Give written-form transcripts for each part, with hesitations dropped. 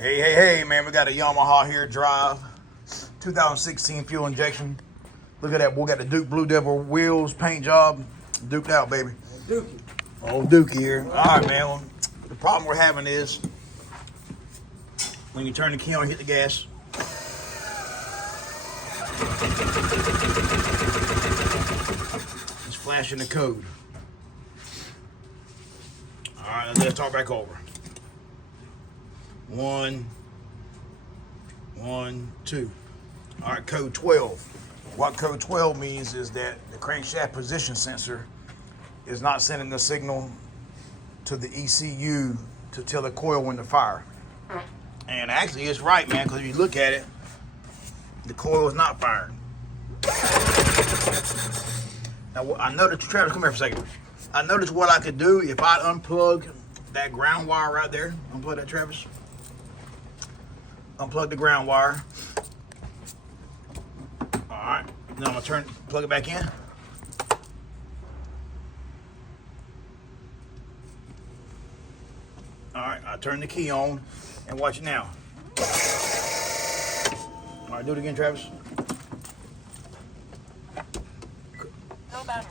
Hey, man, we got a Yamaha here Drive, 2016 fuel injection. Look at that, boy, got the Duke Blue Devil wheels, paint job, duked out, baby. Dookie. Old Dookie here. All right, man, well, the problem we're having is when you turn the key on and hit the gas, it's flashing the code. All right, let's talk back over. 1, 2. All right, code 12. What code 12 means is that the crankshaft position sensor is not sending the signal to the ECU to tell the coil when to fire. And actually, it's right, man, because if you look at it, the coil is not firing. Now, I noticed, Travis, come here for a second. I noticed what I could do if I unplug that ground wire right there. Unplug that, Travis. Unplug the ground wire. All right, now I'm gonna plug it back in. All right, I turn the key on and watch it now. All right, do it again, Travis. No battery.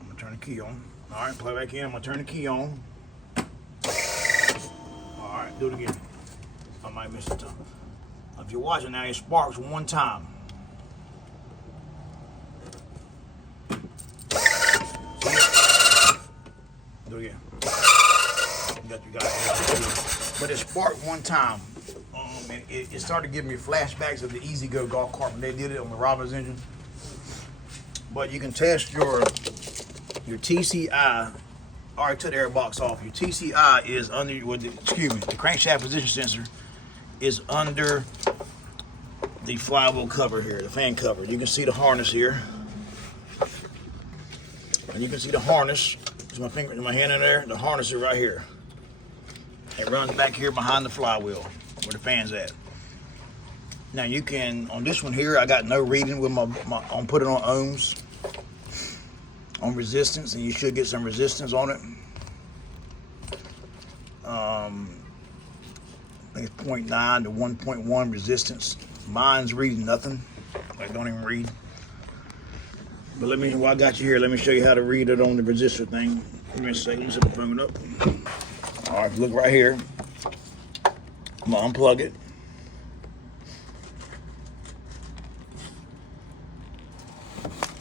I'm gonna turn the key on. All right, plug back in. I'm gonna turn the key on. All right, do it again. I might miss the time. If you're watching now, it sparks one time. Do it again. You got it. But it sparked one time. And it started giving me flashbacks of the Easy Go golf cart when they did it on the Robbins engine. But you can test your TCI. All right, took the air box off. Your TCI is under, the crankshaft position sensor is under the flywheel cover here, the fan cover. You can see the harness here. And you can see the harness. There's my finger, my hand in there. The harness is right here. It runs back here behind the flywheel where the fan's at. Now you can, on this one here, I got no reading with I'm put it on ohms, on resistance, and you should get some resistance on it. I think it's 0.9 to 1.1 resistance. Mine's reading nothing. I don't even read. But while I got you here, let me show you how to read it on the resistor thing. Give me a second, let me set the phone up. All right, look right here. I'm gonna unplug it.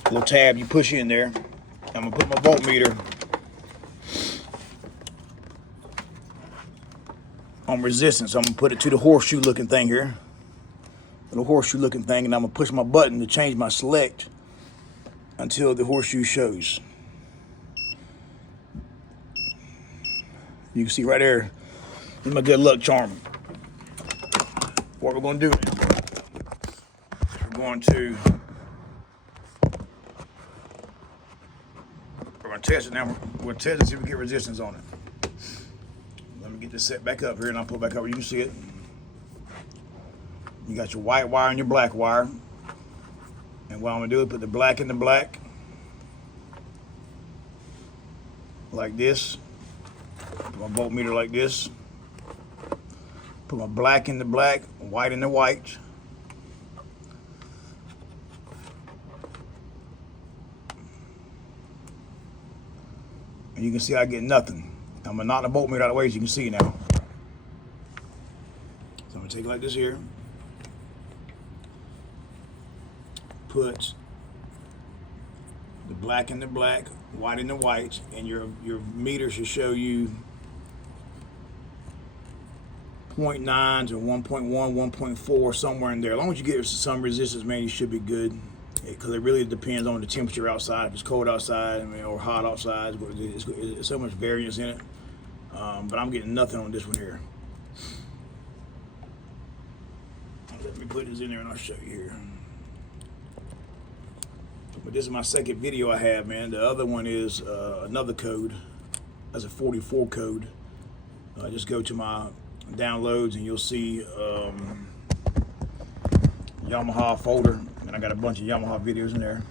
Little tab you push in there. I'm gonna put my voltmeter on resistance. I'm gonna put it to the horseshoe looking thing here. Little horseshoe looking thing, and I'm gonna push my button to change my select until the horseshoe shows. You can see right there, this is my good luck charm. What we're gonna do, we're going to test it now. We're gonna test it, see if we get resistance on it. Let me get this set back up here and I'll pull it back up where you can see it. You got your white wire and your black wire. And what I'm gonna do is put the black in the black. Like this. Put my voltmeter like this. Put my black in the black, white in the white. And you can see I get nothing. I'm gonna knock the voltmeter out of the way as you can see now. So I'm gonna take it like this here. Put the black in the black, white in the white, and your meter should show you 0.9 to 1.1, 1.4, somewhere in there. As long as you get some resistance, man, you should be good. Because it really depends on the temperature outside. If it's cold outside, or hot outside, there's so much variance in it. But I'm getting nothing on this one here. Let me put this in there and I'll show you here. But this is my second video I have, man. The other one is another code. That's a 44 code. Just go to my downloads and you'll see Yamaha folder. And I got a bunch of Yamaha videos in there.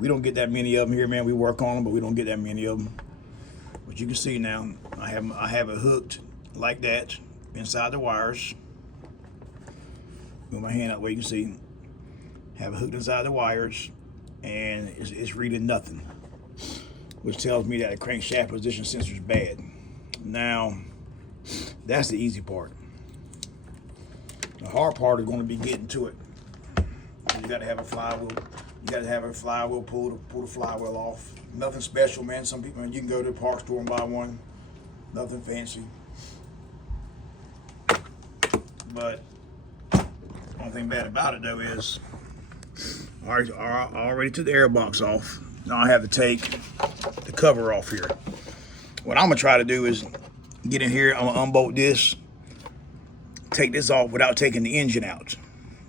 We don't get that many of them here, man. We work on them, but we don't get that many of them. But you can see now, I have it hooked like that inside the wires. Move my hand out where you can see. Have it hooked inside the wires, and it's reading nothing, which tells me that the crankshaft position sensor is bad. Now, that's the easy part. The hard part is going to be getting to it. You got to have a flywheel. You got to have a flywheel pull the flywheel off. Nothing special, man. Some people, you can go to the parts store and buy one. Nothing fancy. But one thing bad about it though is I already took the air box off. Now I have to take the cover off here. What I'm gonna try to do is get in here. I'm gonna unbolt this, take this off without taking the engine out.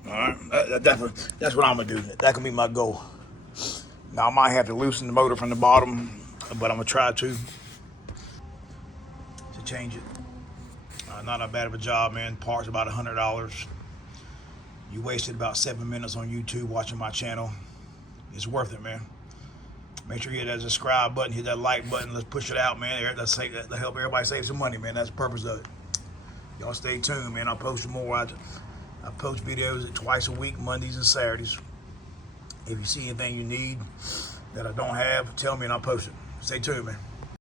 All right, that's what I'm gonna do. That can be my goal. Now I might have to loosen the motor from the bottom, but I'm gonna try to change it. Not that bad of a job, man. Parts about $100. You wasted about 7 minutes on YouTube watching my channel. It's worth it, man. Make sure you hit that subscribe button, hit that like button. Let's push it out, man. Let's help everybody save some money, man. That's the purpose of it. Y'all stay tuned, man. I'll post more. I post videos twice a week, Mondays and Saturdays. If you see anything you need that I don't have, tell me and I'll post it. Stay tuned, man.